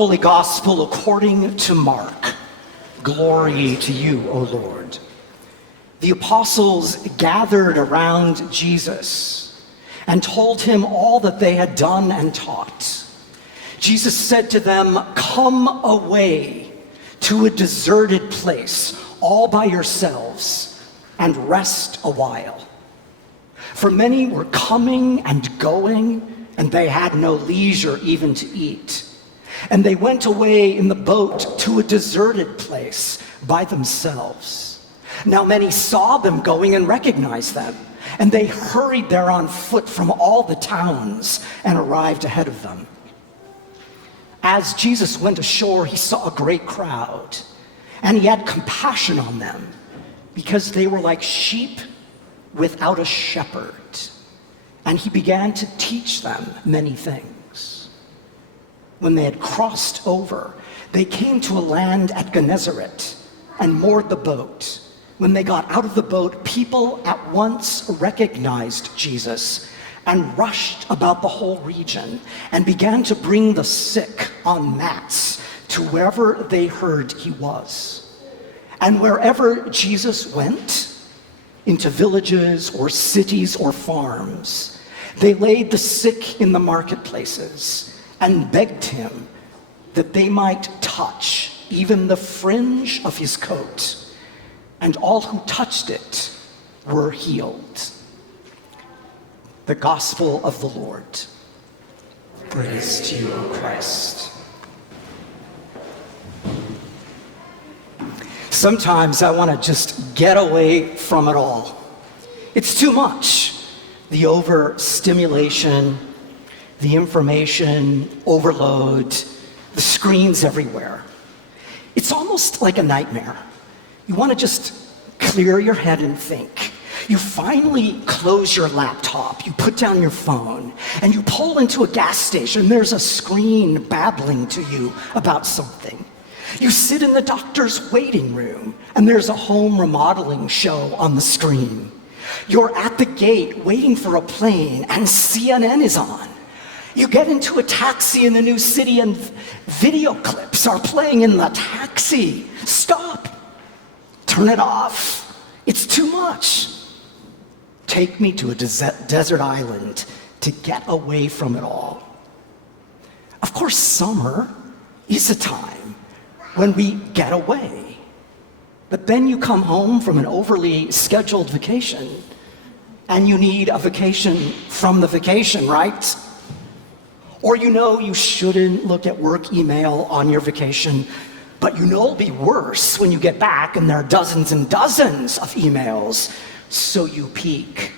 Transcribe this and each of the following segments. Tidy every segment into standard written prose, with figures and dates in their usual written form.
Holy Gospel according to Mark. Glory to you, O Lord. The apostles gathered around Jesus and told him all that they had done and taught. Jesus said to them, "Come away to a deserted place all by yourselves and rest a while." For many were coming and going, and they had no leisure even to eat. And they went away in the boat to a deserted place by themselves. Now many saw them going and recognized them, and they hurried there on foot from all the towns and arrived ahead of them. As Jesus went ashore, he saw a great crowd, and he had compassion on them because they were like sheep without a shepherd. And he began to teach them many things. When they had crossed over, they came to a land at Gennesaret and moored the boat. When they got out of the boat, people at once recognized Jesus and rushed about the whole region and began to bring the sick on mats to wherever they heard he was. And wherever Jesus went, into villages or cities or farms, they laid the sick in the marketplaces and begged him that they might touch even the fringe of his coat, and all who touched it were healed. The Gospel of the Lord. Praise to you, O Christ. Sometimes I want to just get away from it all. It's too much. The overstimulation, the information overload, the screens everywhere. It's almost like a nightmare. You want to just clear your head and think. You finally close your laptop, you put down your phone, and you pull into a gas station. There's a screen babbling to you about something. You sit in the doctor's waiting room, and there's a home remodeling show on the screen. You're at the gate waiting for a plane, and CNN is on. You get into a taxi in the new city, and video clips are playing in the taxi. Stop. Turn it off. It's too much. Take me to a desert island to get away from it all. Of course, summer is a time when we get away. But then you come home from an overly scheduled vacation, and you need a vacation from the vacation, right? Or you know you shouldn't look at work email on your vacation, but you know it'll be worse when you get back and there are dozens and dozens of emails. So you peek,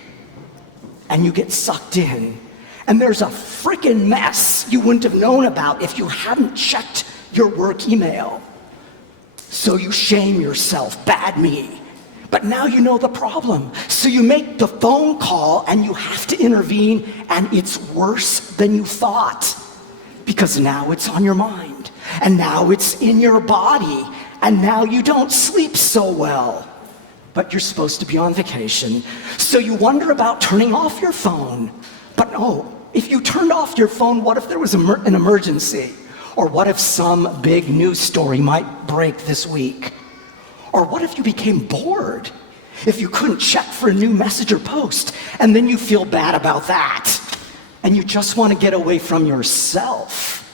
and you get sucked in, and there's a freaking mess you wouldn't have known about if you hadn't checked your work email. So you shame yourself, bad me. But now you know the problem. So you make the phone call and you have to intervene, and it's worse than you thought. Because now it's on your mind, and now it's in your body, and now you don't sleep so well. But you're supposed to be on vacation. So you wonder about turning off your phone. But no, if you turned off your phone, what if there was an emergency? Or what if some big news story might break this week? Or what if you became bored? If you couldn't check for a new message or post, and then you feel bad about that, and you just want to get away from yourself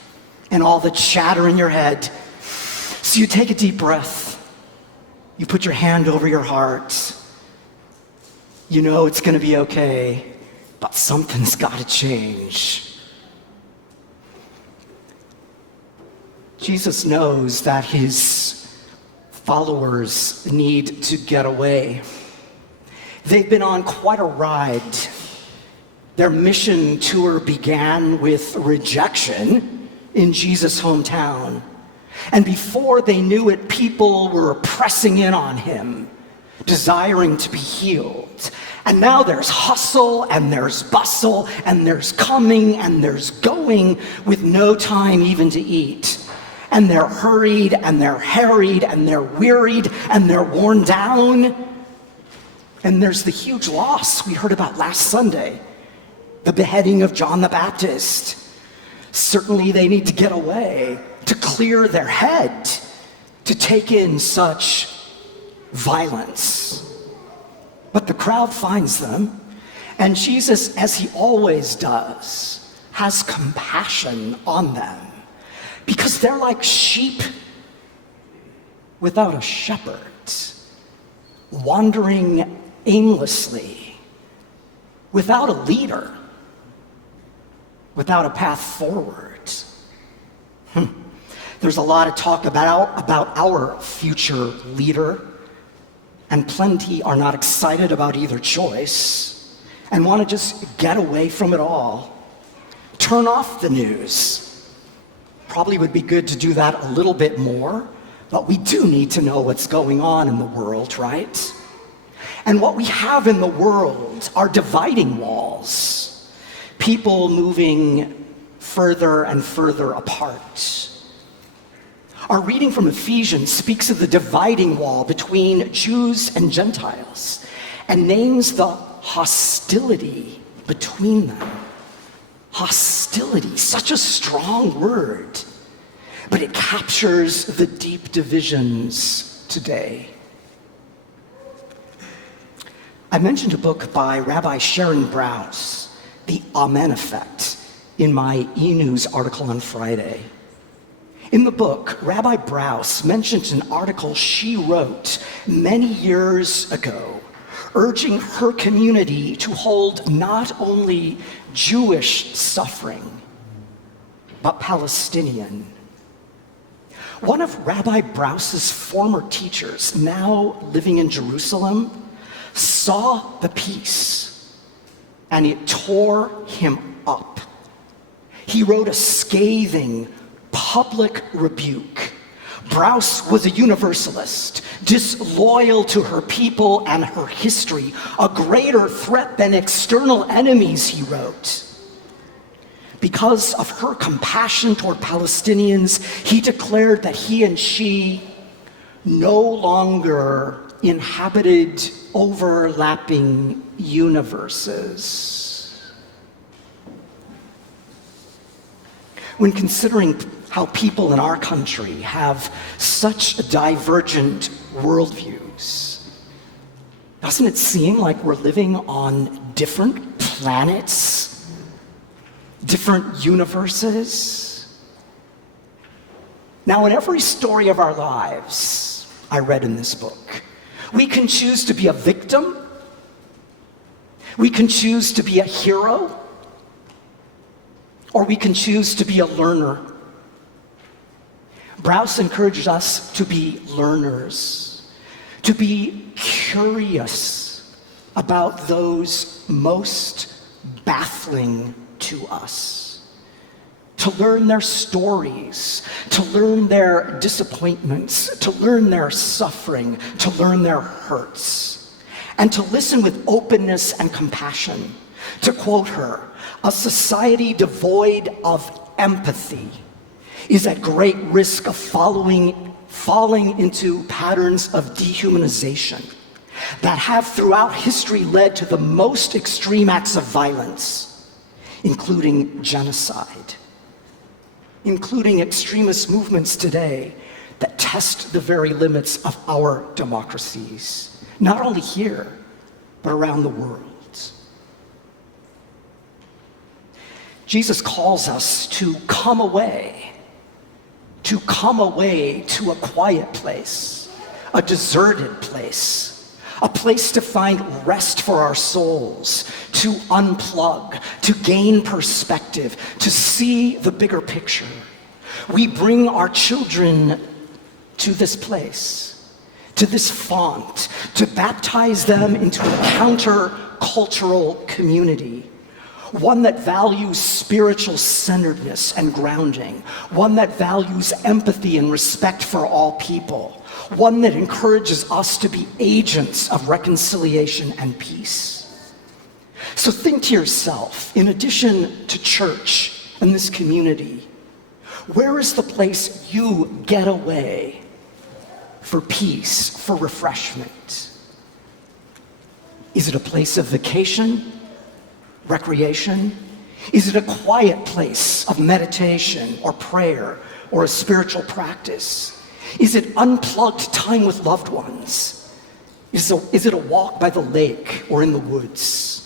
and all the chatter in your head. So you take a deep breath. You put your hand over your heart. You know it's going to be okay, but something's got to change. Jesus knows that his followers need to get away. They've been on quite a ride. Their mission tour began with rejection in Jesus' hometown. And before they knew it, people were pressing in on him, desiring to be healed. And now there's hustle, and there's bustle, and there's coming, and there's going, with no time even to eat. And they're hurried, and they're harried, and they're wearied, and they're worn down. And there's the huge loss we heard about last Sunday, the beheading of John the Baptist. Certainly they need to get away to clear their head to take in such violence. But the crowd finds them, and Jesus, as he always does, has compassion on them because they're like sheep without a shepherd, wandering aimlessly, without a leader, without a path forward. There's a lot of talk about our future leader, and plenty are not excited about either choice and want to just get away from it all. Turn off the news. Probably would be good to do that a little bit more, but we do need to know what's going on in the world, right? And what we have in the world are dividing walls, people moving further and further apart. Our reading from Ephesians speaks of the dividing wall between Jews and Gentiles and names the hostility between them. Hostility, such a strong word, but it captures the deep divisions today. I mentioned a book by Rabbi Sharon Brous, The Amen Effect, in my e-news article on Friday. In the book, Rabbi Brous mentions an article she wrote many years ago, urging her community to hold not only Jewish suffering, but Palestinian. One of Rabbi Brous's former teachers, now living in Jerusalem, saw the piece, and it tore him up. He wrote a scathing, public rebuke. Brous was a universalist, disloyal to her people and her history, a greater threat than external enemies, he wrote. Because of her compassion toward Palestinians, he declared that he and she no longer inhabited overlapping universes. When considering how people in our country have such divergent worldviews, doesn't it seem like we're living on different planets, different universes? Now, in every story of our lives I read in this book, we can choose to be a victim, we can choose to be a hero, or we can choose to be a learner. Brous encourages us to be learners, to be curious about those most baffling to us, to learn their stories, to learn their disappointments, to learn their suffering, to learn their hurts, and to listen with openness and compassion. To quote her, "A society devoid of empathy is at great risk of falling into patterns of dehumanization that have throughout history led to the most extreme acts of violence, including genocide, including extremist movements today that test the very limits of our democracies, not only here, but around the world." Jesus calls us to come away to a quiet place, a deserted place, a place to find rest for our souls, to unplug, to gain perspective, to see the bigger picture. We bring our children to this place, to this font, to baptize them into a counter-cultural community. One that values spiritual centeredness and grounding. One that values empathy and respect for all people. One that encourages us to be agents of reconciliation and peace. So think to yourself, in addition to church and this community, where is the place you get away for peace, for refreshment? Is it a place of vacation? Recreation? Is it a quiet place of meditation or prayer or a spiritual practice? Is it unplugged time with loved ones? Is it a walk by the lake or in the woods?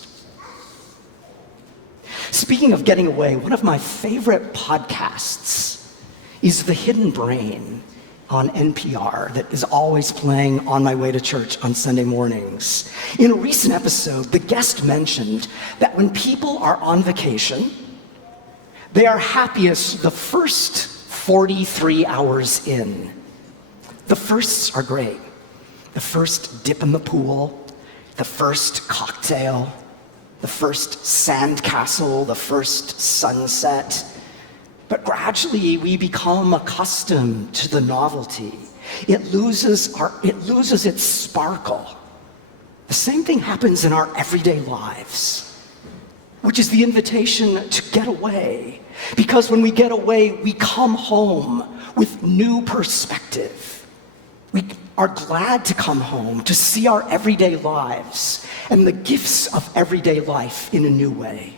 Speaking of getting away, one of my favorite podcasts is The Hidden Brain on NPR that is always playing on my way to church on Sunday mornings. In a recent episode, the guest mentioned that when people are on vacation, they are happiest the first 43 hours in. The firsts are great. The first dip in the pool, the first cocktail, the first sandcastle, the first sunset. But gradually we become accustomed to the novelty. It loses its sparkle. The same thing happens in our everyday lives, which is the invitation to get away. Because when we get away, we come home with new perspective. We are glad to come home, to see our everyday lives and the gifts of everyday life in a new way.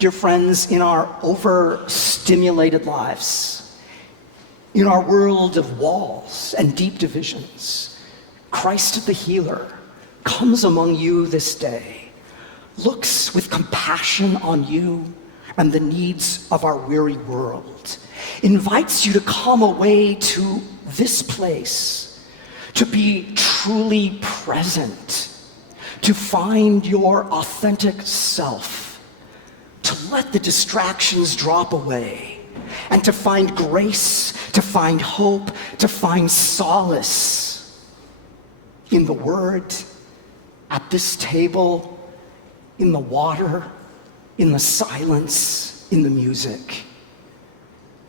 Dear friends, in our overstimulated lives, in our world of walls and deep divisions, Christ the healer comes among you this day, looks with compassion on you and the needs of our weary world, invites you to come away to this place, to be truly present, to find your authentic self, to let the distractions drop away, and to find grace, to find hope, to find solace in the Word, at this table, in the water, in the silence, in the music.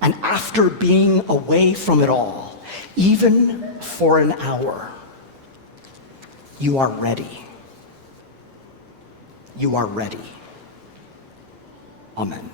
And after being away from it all, even for an hour, you are ready. You are ready. Amen.